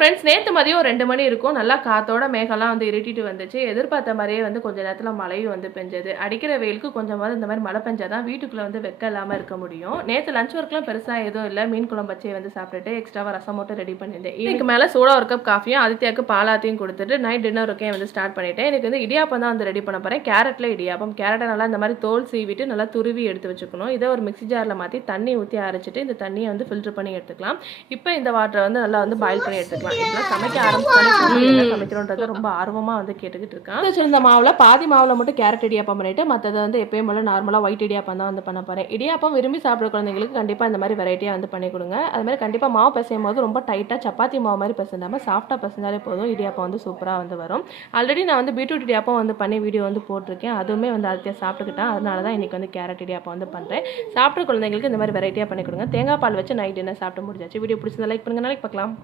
Friends, நேற்று மதியம் 2 மணி இருக்கும். நல்லா காத்தோட மேகம்லாம் வந்து இருட்டிட்டு வந்துச்சு. எதிர்பார்த்த மாதிரியே வந்து கொஞ்ச நேரத்தில் மழையும் வந்து பெஞ்சது. அடிக்கிற வெயிலுக்கு கொஞ்சமாவது இந்த மாதிரி மழை பெஞ்சா தான் வீட்டுக்குள்ளே வந்து வெக்க இல்லாமல் இருக்க முடியும். நேற்று லஞ்ச் ஒர்க்லாம் பெருசாக எதுவும் இல்லை. மீன் குழம்பு வச்சு வந்து சாப்பிட்டுட்டு எக்ஸ்ட்ராவாக ரசம் மட்டும் ரெடி பண்ணியிருந்தேன். இதுக்கு மேலே சூடாக ஒரு கப் காஃபியும் ஆதித்யாவுக்கு பாலாத்தையும் கொடுத்துட்டு நைட் டின்னருக்கே வந்து ஸ்டார்ட் பண்ணிட்டேன். எனக்கு வந்து இடியாப்பம் தான் வந்து ரெடி பண்ண போகிறேன். கேரட்டில் இடியாப்பம். கேரட்டை நல்லா இந்த மாதிரி தோல் சீவிட்டு நல்லா துருவி எடுத்து வச்சுக்கணும். இதை ஒரு மிக்ஸி ஜாரில் மாற்றி தண்ணி ஊற்றி அரைச்சிட்டு இந்த தண்ணியை வந்து ஃபில்டர் பண்ணி எடுத்துக்கலாம். இப்போ இந்த வாட்டரை வந்து நல்லா வந்து பாயில் பண்ணி எடுத்துக்கலாம். இப்பெல்லாம் சமைக்க ஆரம்பிச்சாலே சமைக்கிறோன்றத ரொம்ப ஆர்வமாக வந்து கேட்டுக்கிட்டு இருக்கான். வச்சிருந்த மாவில் பாதி மாவில் மட்டும் கேரட் இடியாப்பம் பண்ணிட்டு மற்றதை வந்து எப்பயும் போல நார்மலாக ஒயிட் இடியாப்பம் தான் வந்து பண்ண போகிறேன். இடியாப்பம் விரும்பி சாப்பிட்ற குழந்தைங்களுக்கு கண்டிப்பாக இந்த மாதிரி வெரைட்டியாக வந்து பண்ணி கொடுங்க. அது மாதிரி கண்டிப்பாக மாவு பிசையும் போது ரொம்ப டைட்டாக சப்பாத்தி மாவு மாதிரி பிசைந்தாமல் சாஃப்டாக பிசைஞ்சாலே போதும். இடியாப்பம் வந்து சூப்பராக வந்து வரும். ஆல்ரெடி நான் வந்து பீட்ரூட் இடியாப்பம் வந்து பண்ணி வீடியோ வந்து போட்டிருக்கேன். அதுவுமே வந்து அடுத்த சாப்பிட்டுக்கிட்டேன். அதனால தான் இன்றைக்கி வந்து கேரட் இடியாப்பம் வந்து பண்ணுறேன். சாப்பிட்ற குழந்தைங்களுக்கு இந்த மாதிரி வெரைட்டியாக பண்ணி கொடுங்க. தேங்காய் பால் வச்சு நைட் என்ன சாப்பிட்டு முடிஞ்சாச்சு. வீடியோ பிடிச்சதை லைக் பண்ணுங்க. நாளைக்கு பார்க்கலாம்.